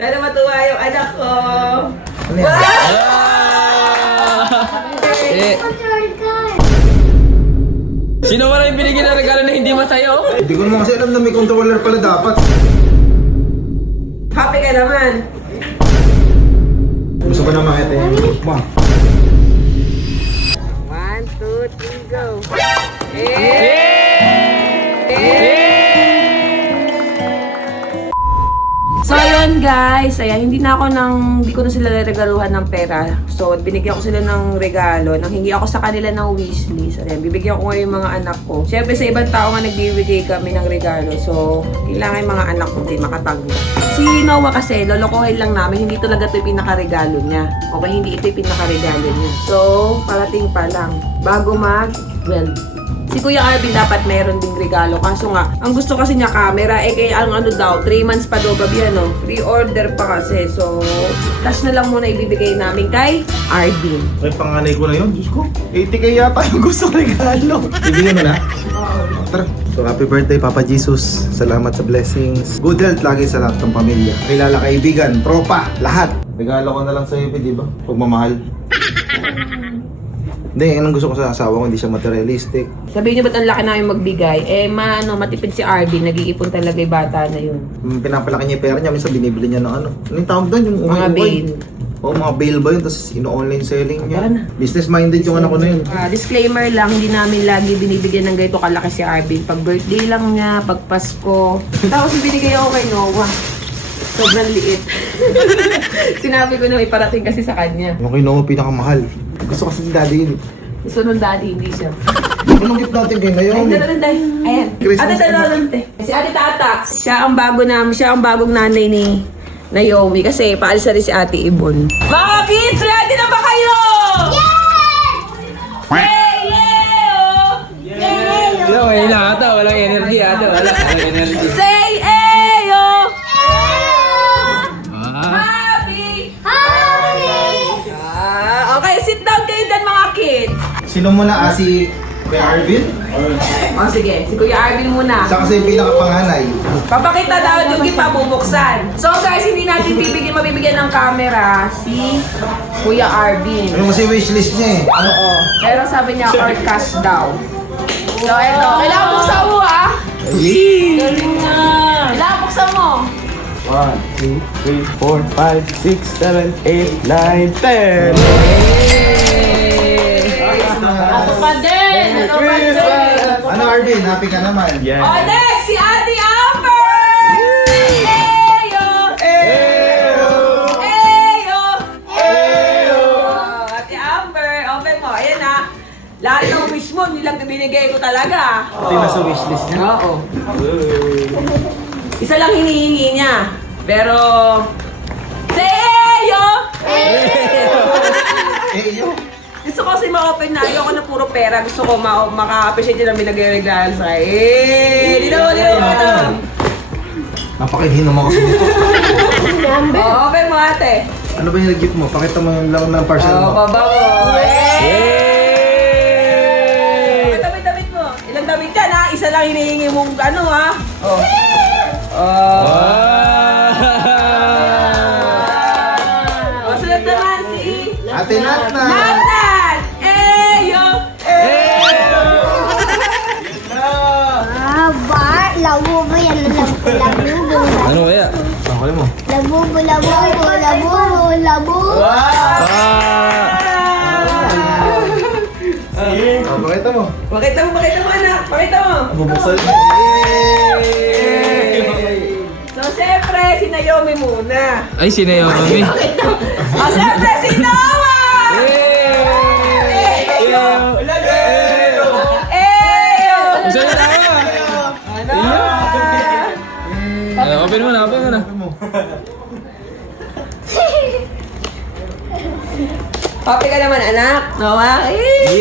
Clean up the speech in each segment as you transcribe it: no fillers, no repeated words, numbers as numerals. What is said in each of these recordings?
Sana matuwa yung anak ko. Ano yan? Sino wala yung binigyan ng regalo na hindi masaya? Hindi ko naman kasi alam na may controller pala dapat. Happy ka naman. Gusto ko naman ito yung ma. 1, 2, 3, go. So ayun guys, ayan, hindi ko na sila regaluhan ng pera. So binigyan ko sila ng regalo, nang hingi ako sa kanila ng wishlist. Ayan, bibigyan ko ngayon yung mga anak ko. Siyempre sa ibang tao nga nagbibigay kami ng regalo. So kailangan yung mga anak ko din makatanggap. Si Noah kasi, lolokohin lang namin, hindi talaga ito yung pinakaregalo niya. Okay, hindi ito yung pinakaregalo niya. So, parating pa lang. Bago si Kuya Arvin dapat meron ding regalo. Kaso nga, ang gusto kasi niya camera, kaya ang ano daw, 3 months pa daw gabi ano. Pre-order pa kasi. So, cash na lang muna ibibigay namin kay Arvin. Ay, panganay ko na yun. Diyos ko, 80k yata yung gusto regalo. Bibigyan mo na? Tara. So, happy birthday, Papa Jesus. Salamat sa blessings. Good health lagi sa lahat ng pamilya. Kilala, kaibigan, tropa, lahat. Regalo ko na lang sa'yo, di ba? Pagmamahal. Hindi, anong gusto ko sa asawa ko, hindi siya materialistic. Sabihin niyo ba't ang laki namin magbigay? Matipid si Arvin, nag-iipon talaga yung bata na yun. Pinapalaki niya yung pera niya, minsan binibili niya ng ano. Anong tawag doon? Yung Mga bail. Oo, mga bail ba yun? Tapos ino-online selling niya. Tara na. Business-minded yung anak ko na yun. Disclaimer lang, hindi namin lagi binibigyan ng ganito kalaki si Arvin. Pag birthday lang niya, pag Pasko. Tapos binigay ako kay Noah. Sobrang liit. Sinabi ko na iparating kasi sa kanya. Okay, no, pinakamahal. Gusto kasi ni daddy yun. Gusto nung daddy, hindi siya. Anong gift natin kayo ngayon? Ay, dalalanday. Ayan. Christmas Ate, dalalanday. Si Ate Tata, siya ang bagong nanay ni Naomi kasi paalis na rin si Ate Ibon. Mga kids, ready na ba kayo? Yo, wala ata. Walang energy ata. Walang energy. Say Ayo! Ah. Okay, sit down kayo dyan mga kids. Sino muna? Si Kuya Arvin? Sige, si Kuya Arvin muna. Siya kasi yung pinakapanganay. Papakita daw yung gift pabubuksan. So guys, hindi natin mabibigyan ng camera si Kuya Arvin. Ano kasi wishlist niya eh. Oo. Pero sabi niya, or cash daw. So eto, kailangan buksan mo ha. Galing nga. Kailangan buksan mo. 1, 2, 3, 4, 5, 6, 7, 8, 9, 10! Ako pa din. Ano Arvin? Happy ka naman? Yeah. Oh, next, si Ate Amber! Eyo! Eyo! Eyo! Eyo! Oh, Ate Amber, open mo. Ayan na. Lahat ng wish mo, nilang binigay ko talaga. Ito yung nasa wishlist niya. Oo. Isa lang hinihingi niya. Pero... Eyo! Eh, yo. Gusto ko kasi ma-open na. Ayoko na puro pera. Gusto ko maka-appreciate yun ang binagay-regalo sa akin. Dito. Napakahinom ako sa dito. Oh, open mo ate. Ano ba yung gift mo? Pakita mo yung lang ng parcel Oh, mo. baba mo. Yay! Damit mo. Ilang damit yan ha? Isa lang hinihingi mong ano ha? Oh. Oh, sunod naman si... Ate Natna! Nathan! Eyo! Bar, labubo yan, labubo. Ano kaya? Pakali mo. Labubo. Pakita mo. Pakita mo anak! Pakita mo! Bubuksan mo. So, siyempre, si Naomi muna. Ay, sino yung mami? O, siyempre, si Noah! Eyo! Gusto niyo tayo? Open mo na. Happy ka naman, anak. Noah. Yay!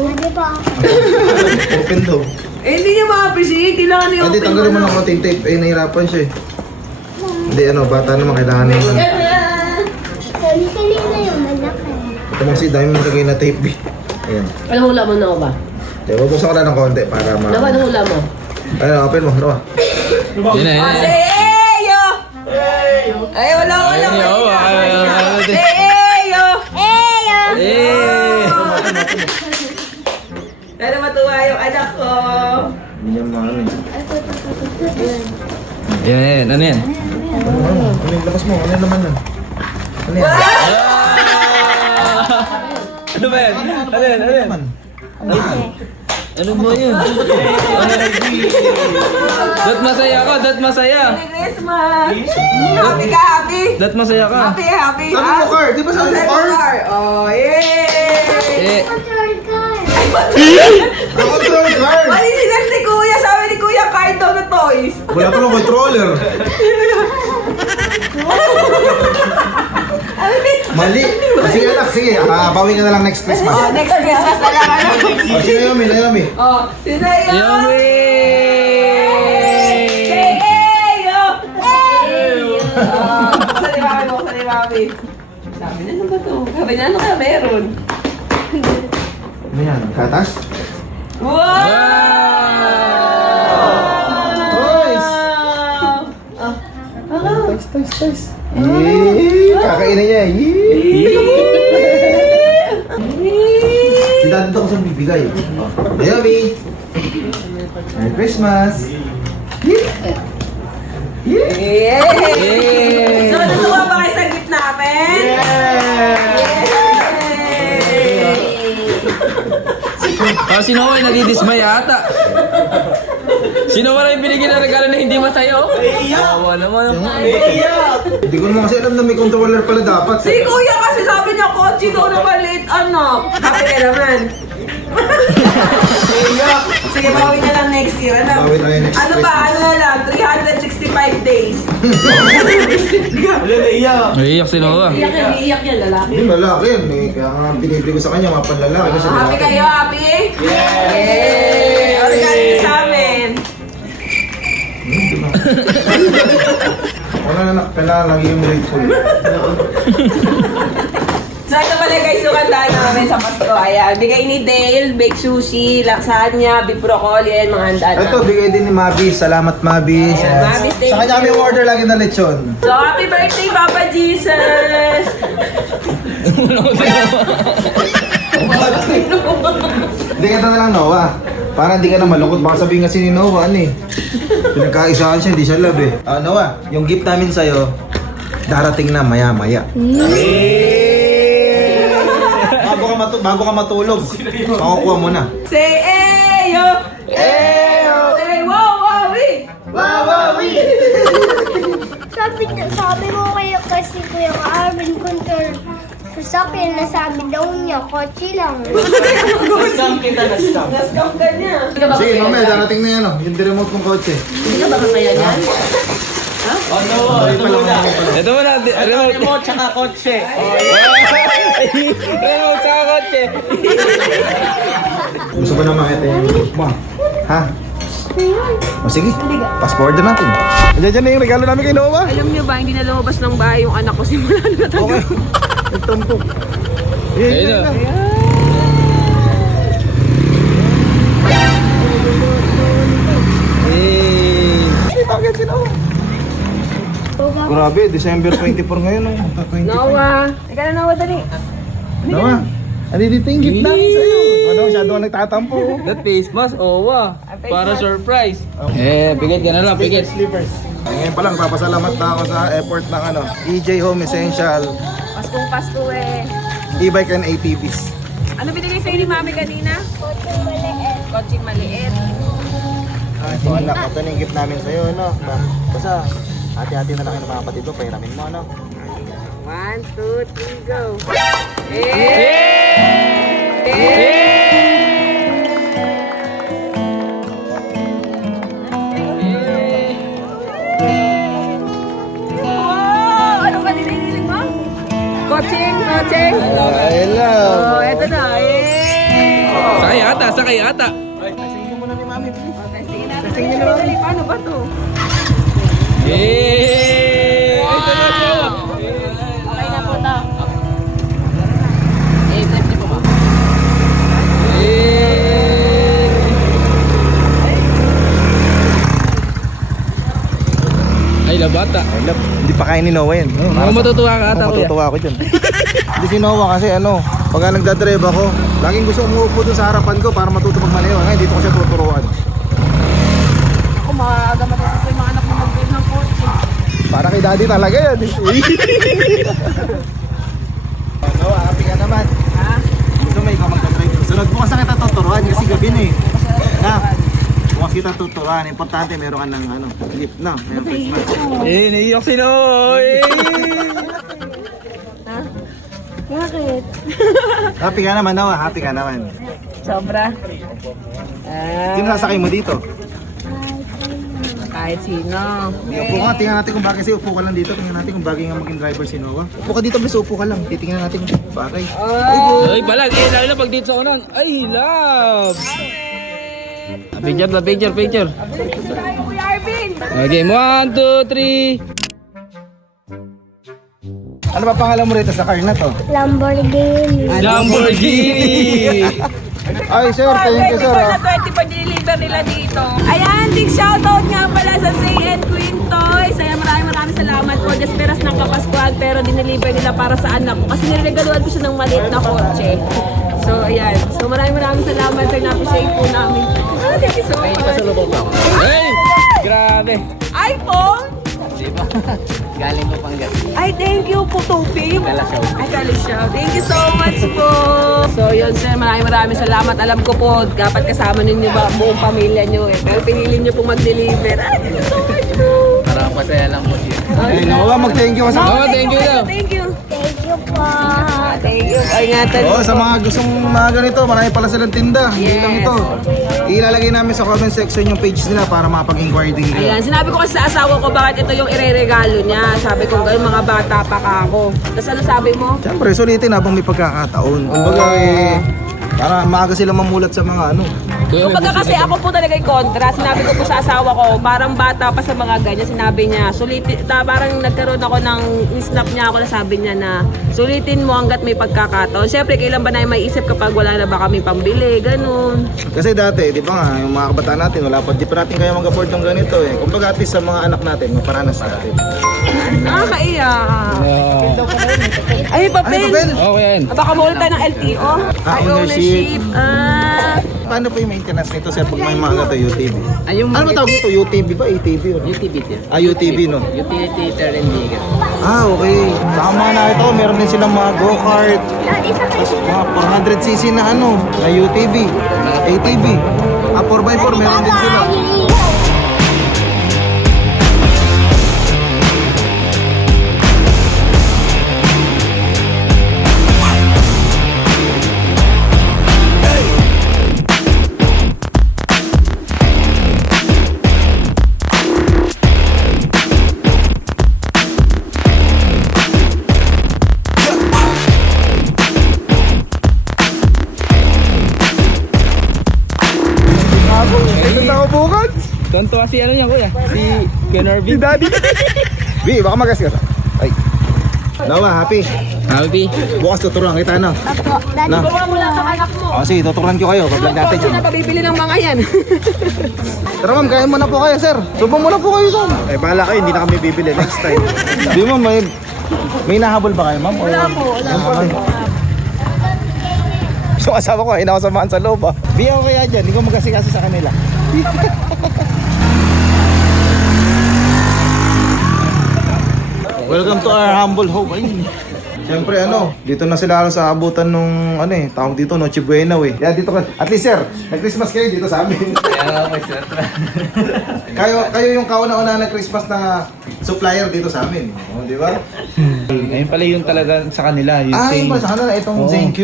Hindi pa. Open daw. Hindi niya ma-appreciate. Kailangan niya Hindi, tanggalin mo ng konting tape. Eh, nahirapan siya eh. Hindi, bata naman kailangan na yun. Kanina yung malaki. Ito mga si dami mo lagay na tape eh. Ayan. Alam mo mo ba? Bubuksan ko na ng konti para ma... Naman ang hula mo. Ayun, open mo. Ano ba? Yan na, yan na. Say Eyo! Ay, wala. Say Eyo! Eh! Pero matuwa yung anak ko. Hindi niya mga ano eh. Yan, ano yan? Ano yung labas mo? Ano yung laman nun? Ano yan? Ano ba yan? Ano yan? Ano yan? Ano ba yun? Dat masaya ka, dat masaya. Merry Christmas! Happy ka, happy! Dat masaya ka. Happy, happy! Sabi mo, Car! Di ba sabi mo, Car? Oh, yay! Eh, Control Car! Mali sinan ni Kuya! Sabi ni Kuya, card daw na toys! Wala pa ng controller. Mali. Sige anak, sige. Bawi ka na lang next Christmas. Oh, next Christmas na lang, ano? Oh, sige, Naomi, Naomi. Oh, sinayo! Yummy! Say Eyo! Buksan ni Mami, buksan ni Mami. Sabi na, ano ba to? Sabi na, ano kaya meron? Ano yan? Katas? Wow! Toys! Toys, toys, toys. Yee! Kakainin niya. Yee! Si Dad ko saan bibigay. Naomi! Merry Christmas! Yee! Yee! Yay! So, natuwa ba kayo sa gift namin? si Noah ay nadidismay ata. Si Noah na yung binigyan ng regalo na hindi masayo. Awa naman. Hindi ko naman kasi alam na may controller pala dapat. Si Kuya kasi sabi niya, kotse daw na maliit, anak. Happy ka naman. Sige, bawi na lang next year, ano? Bawi tayo next Ano ba, ano na lang, 365 days. Naiiyak si Noah. Iiyak yan, lalaki. Hindi malaki yan eh. Kaya nga binibili ko sa kanya mga panlalaki kasi Happy malaki. kayo, happy? Yay! O, regalo niyo sa amin. Wala na kailangan lagi yung grateful. So ito pala guys, yung kandaan namin sa Pasko. Ayan, bigay ni Dale, baked sushi, lasagna, beef broccoli, and mga handaan Ito, bigay din ni Mabi. Salamat, Mabi. Ayan, Mabi, thank Sa kanya kami you. order lagi na lechon. So happy birthday, Papa Jesus! Hindi ka na lang, Noah. Para hindi ka na malungkot. Baka sabihin kasi ni Noah, ano eh. Pinagkaisahan siya, hindi siya love eh. Noah, yung gift namin sa'yo, darating na maya-maya. Bago ka matulog, makukuha mo na. Say Eyo! Eyo! Say wow, wowi! Wawawi! Sabi mo kayo kasi Kuya Arvin Control sasakyan na sabi daw niya, kotse lang. Nascam ka niya. Sige, mamaya, darating na yan oh. Yung remote ng kotse. Hindi ka ba kaya yan? Ito mo na, remote tsaka kotse. Remote tsaka kotse. Gusto ko na makita yung gift mo. Ha? O sige, fast forward na natin. Andiyan na yung regalo namin kay Noah. Alam niyo ba, hindi na lumabas ng bahay yung anak ko simula na natagal. Okay. Nagtampo. Ayun na. Bakit si Noah? Grabe, December 24 ngayon oh. Noah! Ika na Noah, dali. Noah, ano dito yung gift namin sa'yo? Ano, masyado ka nagtatampo oh. That face mask, owa. Para surprise. Eh, pigit ka na lang, pigit. Ngayon pa lang, papasalamat na ako sa effort ng ano, EJ Home Essential, Paskong Pasko eh. e-bike and ATVs. Ano binigay sa'yo ni Mami kanina? Kotse maliit. Kotseng maliit. So anak, ito na yung gift namin sa'yo, ano? Basta, hati-hati na lang yung mga kapatid mo, pahiramin mo, ano? 1, 2, 3, go! Yay! Wow! Ano ba nilililig mo? Kotseng! Kotseng! I love! Oh, eto na! Yay! Sakay ata, sakay ata. Testingin mo na ni Mami, please. Testingin natin. Testingin na natin. Paano ba to? Yay! Ito na po. Okay na po to. Eh, bless niyo po, ma'am. Yay! love ata. I love. Hindi pa kaya ni Noah yan. Mga matutuwa ka ata, kuya. Matutuwa ako dyan. Hindi si Noah kasi pagka nagdadrive ako, laging gusto umuupo dun sa harapan ko para matuto magmaneho. Ngayon, dito ko siya tuturuan. Ako maaga matutuwa yung mga anak mo mag-drive ng kotse. Para kay daddy talaga yan. Noah, happy ka naman. Ha? Gusto mo ikaw magdadrive. Sunod bukas na kita tuturuan kasi gabi na eh. Na, bukas kita tuturuan. Importante meron ka ng gift na. Mayroon Christmas. Naiyak si Noy. Bakit? Happy ka naman, Noah. Happy ka naman. Sobra. Sino sasakay mo dito? Kahit sino. Upo ka, tingnan natin kung bagay sa'yo. Upo ka lang dito. Tingnan natin kung bagay nga maging driver si Noah. Upo ka dito, please. Upo ka lang. Titingnan natin kung bagay. Ay, palag. Lalo na pag dito sa unan. Ay, love. Picture. Kuya Arvin! Okay, 1, 2, 3. Ano ba pangalan mo rito sa car na to? Lamborghini. Lamborghini. Ay, sir. Thank you, sir. na 20 pa deliver nila dito. Ayan, big shoutout nga pala sa Say and Queen Toys. Ayan, maraming salamat po. Desperas ng Kapaskuhan pero dineliver nila para sa anak ko. Kasi niregaluhan ko siya ng maliit na kotse. So, ayan. So, maraming salamat. Sir, na-appreciate po namin. Thank you so much. Hey, grabe. iPhone? Galing mo pang gas. Ay, thank you po, Topi. Ay, Kalasyaw. Thank you so much po. So, yun, sir. Maraming salamat. Alam ko po, dapat kasama ninyo ba buong pamilya nyo eh. Pero pinili nyo po mag-deliver. Ay, thank you so much po. Parang pasaya lang po siya. Ay, Noah, mag-thank you ka sa... Oh, thank you daw. Thank you. Thank you po. Thank you. Ay, ingatan Oo, po. sa mga gustong mga ganito, marami pala silang tinda. Hindi Yes. lang ito. Ilalagay namin sa comment section yung page nila para makapag-inquire din kayo. Ayan, sinabi ko kasi sa asawa ko bakit ito yung ireregalo niya. Sabi ko, gano'n mga bata pa ka ako. Tapos ano sabi mo? Siyempre, sulitin habang may pagkakataon. Kumbaga para maaga sila mamulat sa mga Kumbaga kasi ako po talaga yung kontra. Sinabi ko po sa asawa ko, parang bata pa sa mga ganyan. Sinabi niya, parang nagkaroon ako ng snap niya ako na sabi niya na sulitin mo hanggat may pagkakataon. Siyempre, kailan ba na may isip kapag wala na ba kami pambili, ganun. Kasi dati, di ba nga, yung mga kabataan natin, wala pa, di pa natin kaya mag-afford ng ganito eh. Kumbaga at least sa mga anak natin, maparanas natin. Nakakaiyak. Ay, Ay, papel. papel! Okay, yan. Baka mawala tayo ng LTO. Ay, Ownership. ownership. Paano po yung maintenance nito, sir, pag may mga gato UTV? Yung Ano ba tawag ito? UTV ba? ATV? Or? UTV yan. UTV, no? Utility Terrain Digger. Okay. Saka mga na ito, meron din silang mga go-kart. Daddy, sa Tapos mga 400cc na na UTV. ATV. 4x4, meron din sila. Tonto si ano niya, kuya? Si Kenarby. Daddy. B, baka magasgas. Ay. Noah, happy. Happy. Bukas tuturuan kita, no? Apo, Daddy. Na. Bawa mo lang sa anak mo. O, sige, tuturuan ko kayo. Pag-vlog natin Sino yan. pa bibili ng mga yan? Tara, ma'am, kain muna po kayo, sir. Subong muna po kayo, sir. Eh, bahala kayo, hindi na kami bibili next time. Di, ma'am, may nahabol ba kayo, ma'am? Wala po, wala po. Yung asawa ko, inakasamahan sa loob, ah. Biyaw kaya dyan, hindi ko magkasi-kasi sa kanila. Welcome to our humble home. Ay. Siyempre dito na sila sa abutan nung tawag dito Noche Buena eh. Yeah, dito ka. At least sir, nag-Christmas kayo dito sa amin. Kaya nga po, sir. kayo yung kauna-una na Christmas na supplier dito sa amin. Oh, di ba? Ayun pala yung talaga sa kanila. Yung Yung pala sa kanila, itong Zane Q.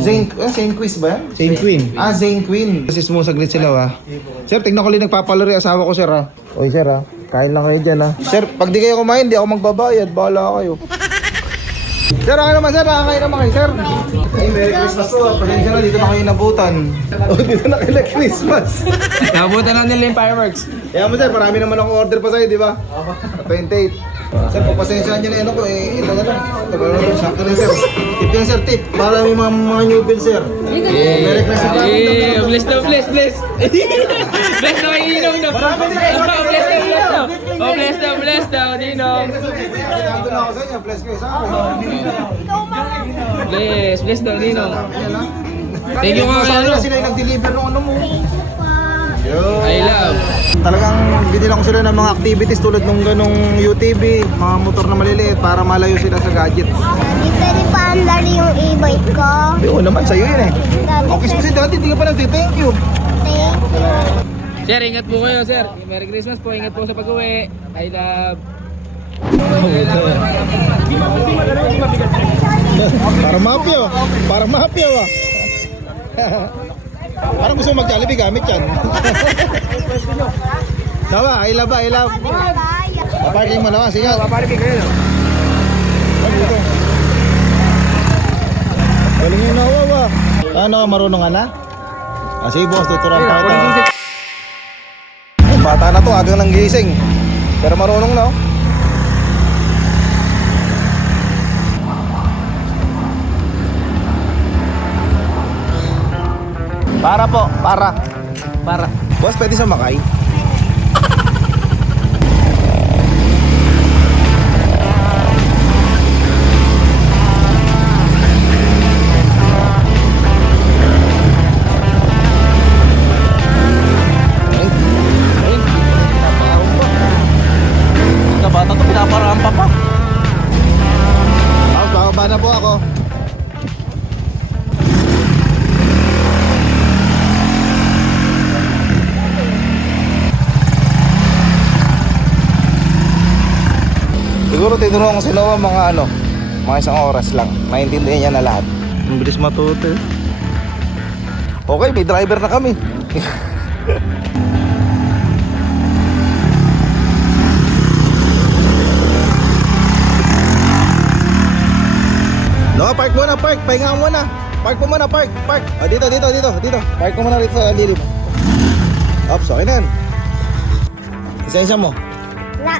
Zane Quiz ba yan? Same Queen. Zane Queen. Kasi mo saglit sila Sir, tignan ko lang nagpapalaro yung asawa ko sir Oy sir kain lang kayo dyan Sir, pag di kayo kumain, di ako magbabayad. Bahala kayo. Sir, kain naman sir, kain naman kayo sir. Ay, Merry Christmas po. Pasensya na, dito na kayo nabutan. Dito na kayo Christmas. Nabutan na nila yung fireworks. Kaya mo sir, marami naman akong order pa sa'yo, di ba? 28. Sir, pagpasensyahan nyo na ano ko, ito na lang. Ito ba naman, sakto lang sir. Tip yan sir, tip. Para may mga newbie sir. Merry Christmas. Bless daw, bless. Bless daw, inom daw. Bless daw, Ninong. Ito na ako sa inyo, bless kayo sa akin. Bless daw, Ninong. Yan lang. Thank you mga Sana ano. sila yung nag-deliver ng ano mo. Yo. I love. Talagang binilang ko sila ng mga activities tulad nung ganong UTV, mga motor na maliliit para malayo sila sa gadgets. Daddy, pwede pa andali yung e-bike ko. Oo naman, sa'yo yun eh. Daddy, Okay, si dati, hindi ka pa nag-thank you. thank you. Sir, ingat po kayo, sir. Merry Christmas po. Ingat po sa pag-uwi. I love. Para mafia, para mafia ba? Parang gusto mo mag-Jollibee gamit yan. Sawa, I love. Paparking mo naman, sige. Paparking kayo. Galing yung nawawa. Ano, marunong ka na? Sige boss, tuturuan pa kita. Bata na to, agang nang gising. Pero marunong na oh. Para po, para. Boss, pwede sumakay? Bata to, pinaparaan pa pa. Bababa na po ako. Siguro tinuruan ko si Noah mga isang oras lang. Maintindihan niya na lahat. Ang bilis matuto. Okay, may driver na kami. No, park muna, park. Pahinga muna. Park mo muna, park. Dito. Park mo muna rito sa lilim. Ops, okay na yan. Lisensya mo. Na.